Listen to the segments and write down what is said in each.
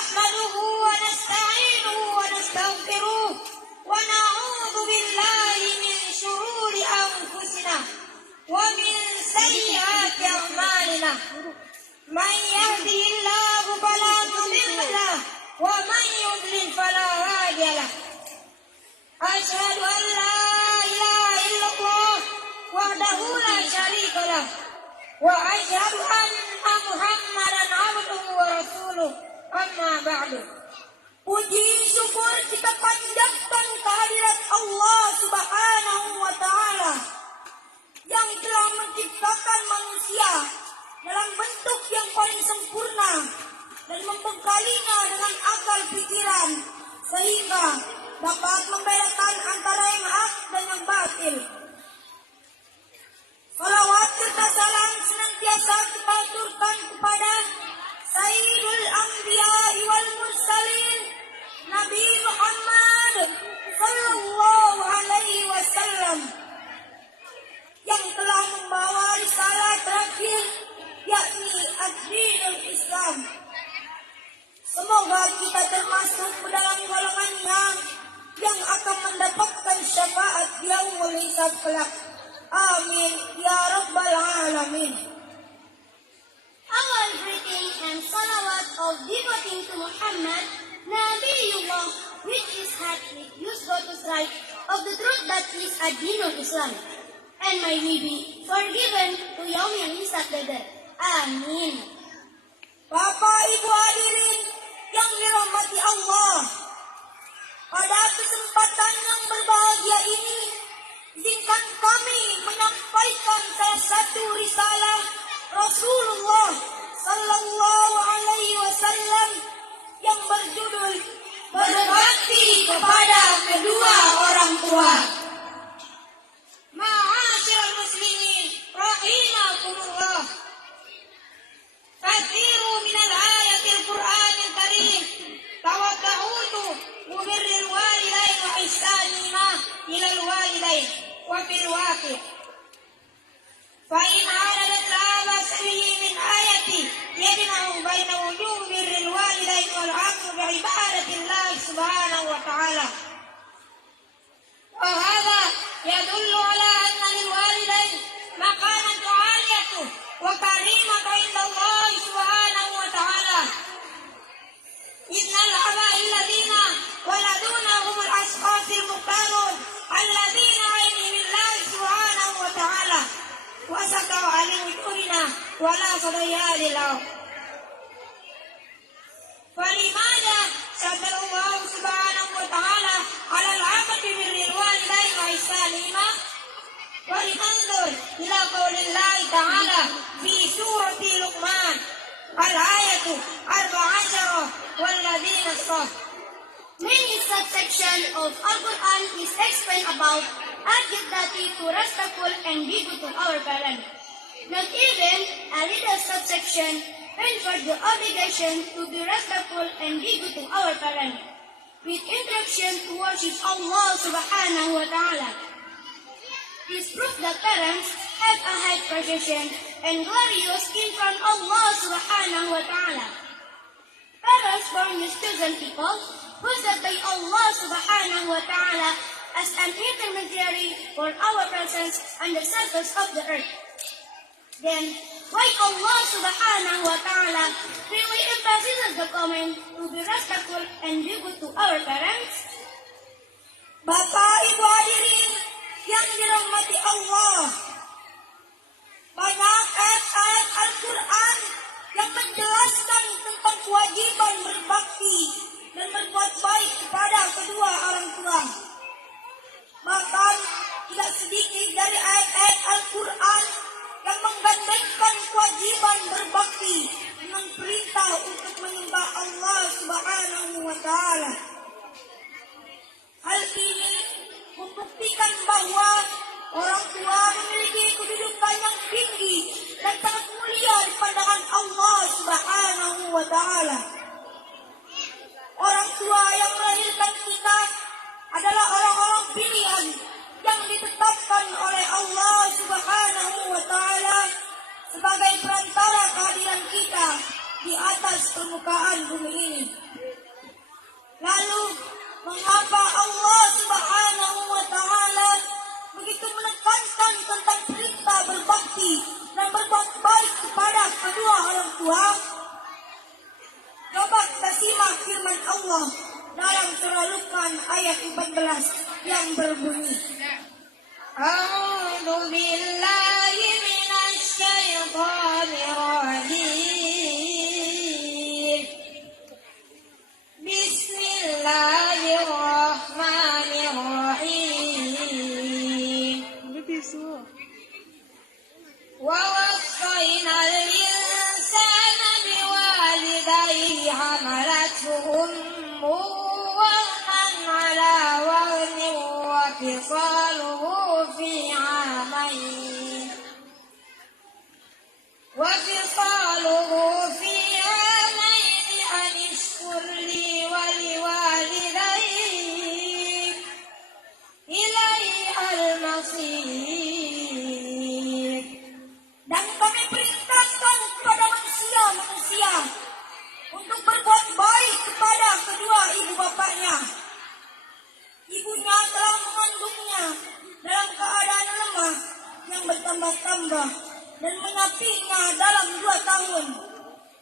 نحمده ونستعينه ونستغفره ونعوذ بالله من شرور أنفسنا ومن سيئات أعمالنا من يهده الله فلا مضل له ومن يضلل فلا هادي له أشهد أن لا إله إلا الله وحده لا شريك له وأشهد أن محمدا عبده ورسوله أما بعد. Puji syukur kita panjatkan kehadirat Allah Subhanahu wa Ta'ala yang telah menciptakan manusia dalam bentuk yang paling sempurna dan membekalinya dengan akal pikiran sehingga dapat membedakan antara yang hak dan yang batil. Salawat serta salam senantiasa kita aturkan kepada Sayyidul Anbiya wal Mursalin Nabi Muhammad sallallahu alaihi wasallam yang telah membawa risalah terakhir yakni ad-dinul Islam. Semoga kita termasuk ke dalam golongannya yang akan mendapatkan syafaat yaumul hisab kelak. Amin ya rabbal alamin. Our greeting and salawat of devoting to Muhammad, Nabiullah, which is had with useful to strike of the truth that is ad-dinul Islam, and may we be forgiven to yaumul hisab later. Amin. Bapak Ibu hadirin yang dirahmati Allah, pada kesempatan yang berbahagia ini, izinkan kami menyampaikan salah satu risalah Rasulullah sallallahu alaihi wasallam yang berjudul Berbakti kepada kedua orang tua. Ma'asyiral muslimin rahimakumullah. Kathiru minal ayatil Qur'anil Karim tawadda'utu mubirril walidain wa ihsanihima ilal walidain wa fil waqi' fa in aradat la sabihi min ayati yajma'u baina wujubi birril walidain wal 'aqli bi ibadatillah subhanahu wa ta'ala. Wa hadha yadullu ala anna lil walidain maqaman 'aliyatu wa karimatan 'inda Allah subhanahu wa ta'ala. Innal aba'i alladhina waladuna humul ashqasil muqtarun alladhina 'alayhim Allah subhanahu wa ta'ala wa sakau 'ala wujudina wa la sadayya lillahi. Falimada sadar Allah subhanahu wa ta'ala 'ala al-'abdi birril walidain wa ihsanihima wa limanzur ila qaulillahi ta'ala fi surati Luqman al-ayatu 14 walladhina saf. Many subsection of Al-Quran is explained about adjectivity to respectful and be good to our parents. Not even a little subsection referred the obligation to be respectful and be good to our parents, with instruction to worship Allah subhanahu wa ta'ala. This proves that parents have a high position and glorious in front of Allah subhanahu wa ta'ala. Parents born with chosen people who set by Allah subhanahu wa ta'ala as an intermediary for our presence on the surface of the earth. Then, why Allah subhanahu wa ta'ala really emphasizes the command to be respectful and be good to our parents? Bapak Ibu hadirin yang dirahmati Allah, banyak ayat-ayat Al-Quran yang menjelaskan tentang kewajiban berbakti dan berbuat baik kepada kedua orang tua. Bahkan tidak sedikit dari ayat-ayat Al-Quran yang menggandengkan kewajiban berbakti dengan perintah untuk menyembah Allah subhanahu wa ta'ala. Hal ini membuktikan bahwa orang tua memiliki kedudukan yang tinggi dan sangat mulia di pandangan Allah subhanahu wa ta'ala. Orang tua yang melahirkan kita adalah orang-orang pilihan yang ditetapkan oleh Allah subhanahu wa ta'ala sebagai perantara kehadiran kita di atas permukaan bumi ini. bertambah dan menyapinya dalam 2 tahun.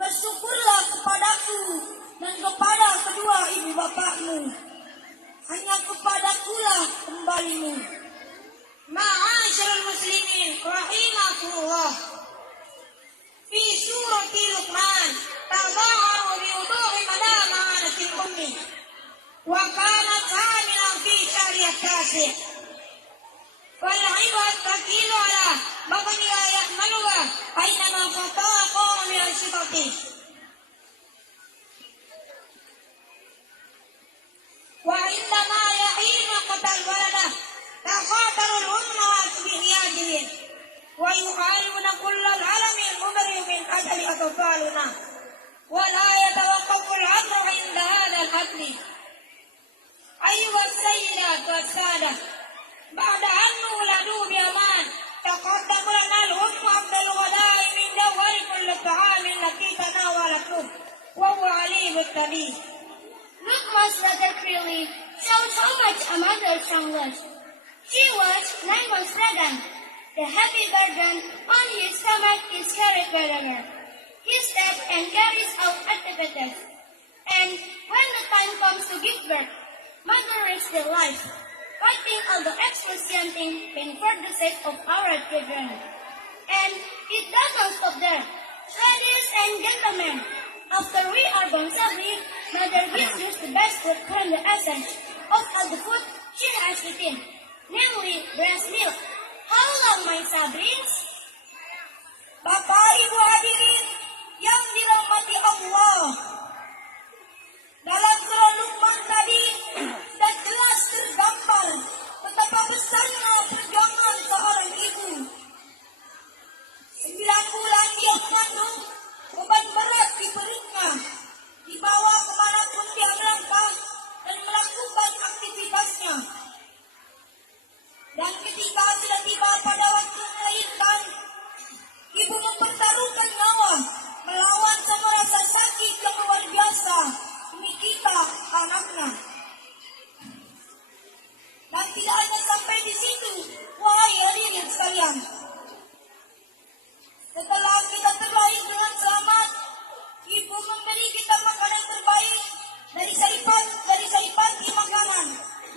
Bersyukurlah kepadaku dan kepada kedua ibu bapakmu. Hanya kepadakulah kembalimu. Ma'asyiral muslimin rahimakumullah. Fi surati Luqman tadhaharu bi wudu'i madama anatil ummi wa kanat hamilan fi syahri at-tasi' wal 'ibad takilu ala babaniha yahmaluha aynama khata'a qawma min al-sifati wa indama yahinu qatal waladah takhataru al-ummahat bi hiyadihin wa yu'aluna kullal alamin umri min ajali atfaluna wa la yatawaqqafu al-'amru 'inda hadha al-hadli. Ayyuha as-sayyidat wa as-sadah, ba'da an nuladu bi aman taqaddama lana al-hukmu afdal ghada'i min jawhari kulli ta'amin lati tanawalatuh wa huwa 'alimut tabih. Luqman's letter clearly shows how much a mother strongly. She was 9 months pregnant. The heavy burden on his stomach is carried wherever he steps and carries out activities. And when the time comes to give birth, mother risks their life, fighting all the excruciating pain for the sake of our children. And it does not stop there. Ladies and gentlemen, after we are born safely, mother gives us the best food from the essence of all the food she has eaten, namely breast milk. How long, my sabrins? Bapak Ibu hadirin yang dirahmati Allah, dalam surah Luqman tadi sudah jelas tergambar betapa besarnya perjuangan seorang ibu. 9 bulan dia mengandung, beban berat di perutnya, dibawa kemanapun dia melangkah dan melakukan aktivitasnya. Dan ketika sudah tiba pada waktu melahirkan, ibu mempertaruhkan nyawa melawan semua rasa sakit yang luar biasa demi kita, anaknya. Dan tidak hanya sampai di situ, wahai hadirin sekalian. Setelah kita terlahir dengan selamat, ibu memberi kita makanan terbaik dari saripati makanan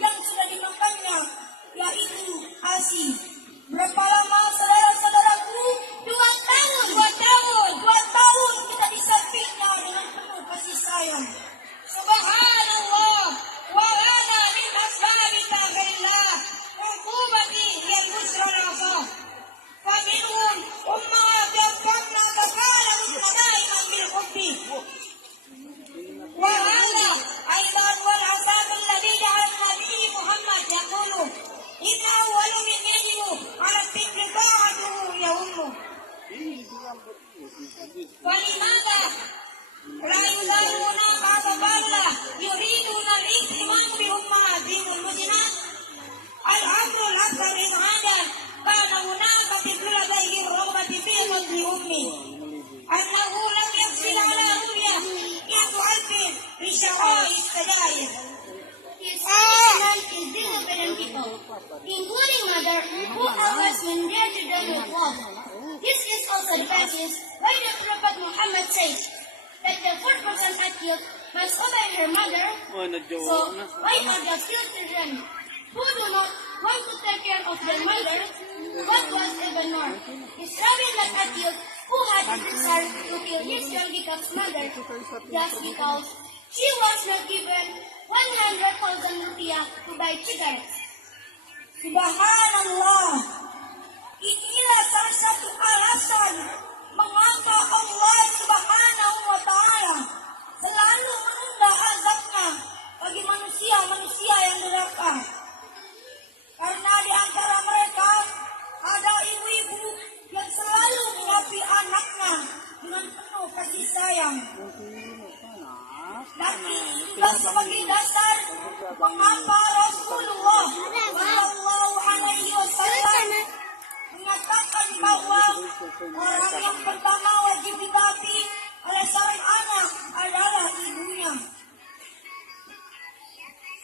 yang sudah dimakannya, yaitu ASI. Berapa lama saudara-saudaraku? 2 tahun. 2 tahun kita disampingnya dengan penuh kasih sayang. Subhanallah, wa hada min asbabi ta'khirillah uqubati lil busra al-'asah. Fa minhum ummahat yaqtana takalamu daiman bil hubbi. Wa hada aidan wal 'asab alladhi ja'ala Nabi Muhammad yaqulu inna awwalu min yajibu 'ala at-tifli ta'atuhu ya ummu. Walimada la yudaluna ma'taballa yuriduna al-ihtimam bi ummahatihim al-muslimat al-amru al-akbar ibadan kana hunaka tiflu ladayhi raghbati fi fadli ummi annahu lam yaqsil ala ru'ya yatu alfin bi shara'i sajayir. His son is disobedient people, including mother, who always when their children with love. This is also the basis why the Prophet Muhammad said that the 4% accused must obey her mother. So, why are there still children who do not want to take care of their mother? What was even more, is Rabi not accused who had the desire to kill his young Jacob's mother just because she was not given 100,000 rupiah to buy cigarettes. Subhanallah. Inilah salah satu alasan mengapa Allah Subhanahu wa Ta'ala selalu menunda azabnya bagi manusia-manusia yang durhaka. Karena di antara mereka ada ibu-ibu yang selalu mengapi anaknya dengan penuh kasih sayang. Dan ini juga sebagai dasar mengapa Rasulullah Shallallahu Alaihi Wasallam menyatakan bahwa orang yang pertama wajib ditaati oleh seorang anak adalah ibunya.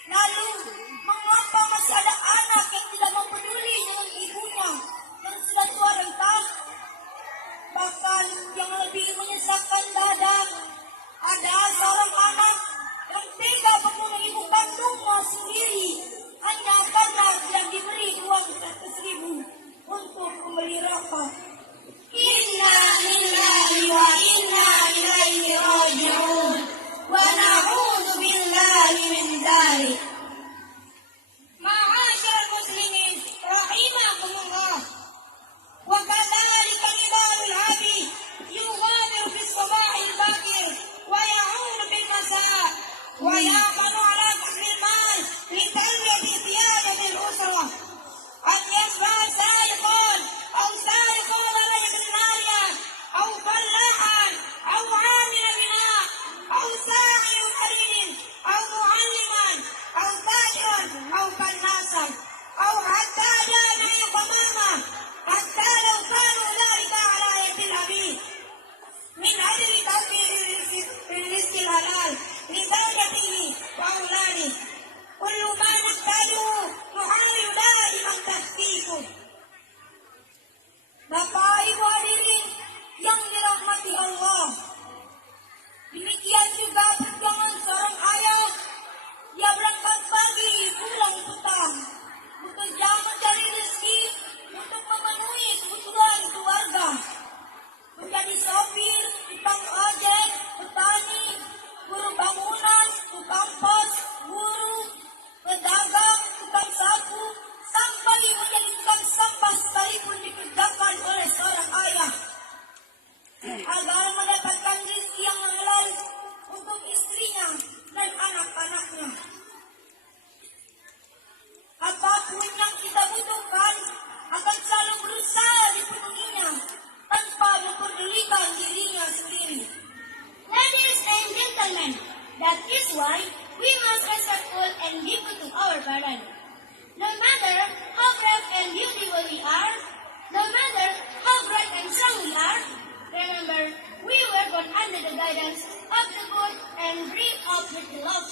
Lalu, mengapa masih ada anak yang tidak mempeduli dengan ibunya yang sudah tua renta?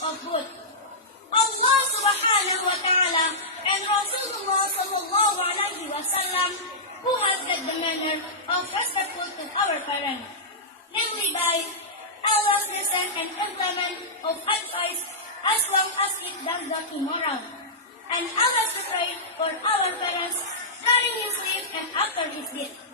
of both Allah subhanahu wa ta'ala and Rasulullah sallallahu alaihi wasallam, who has set the manner of respectful to our parents, namely by Allah's listen and implement of advice as long as it does not immoral, and Allah's pray for our parents during his life and after his death.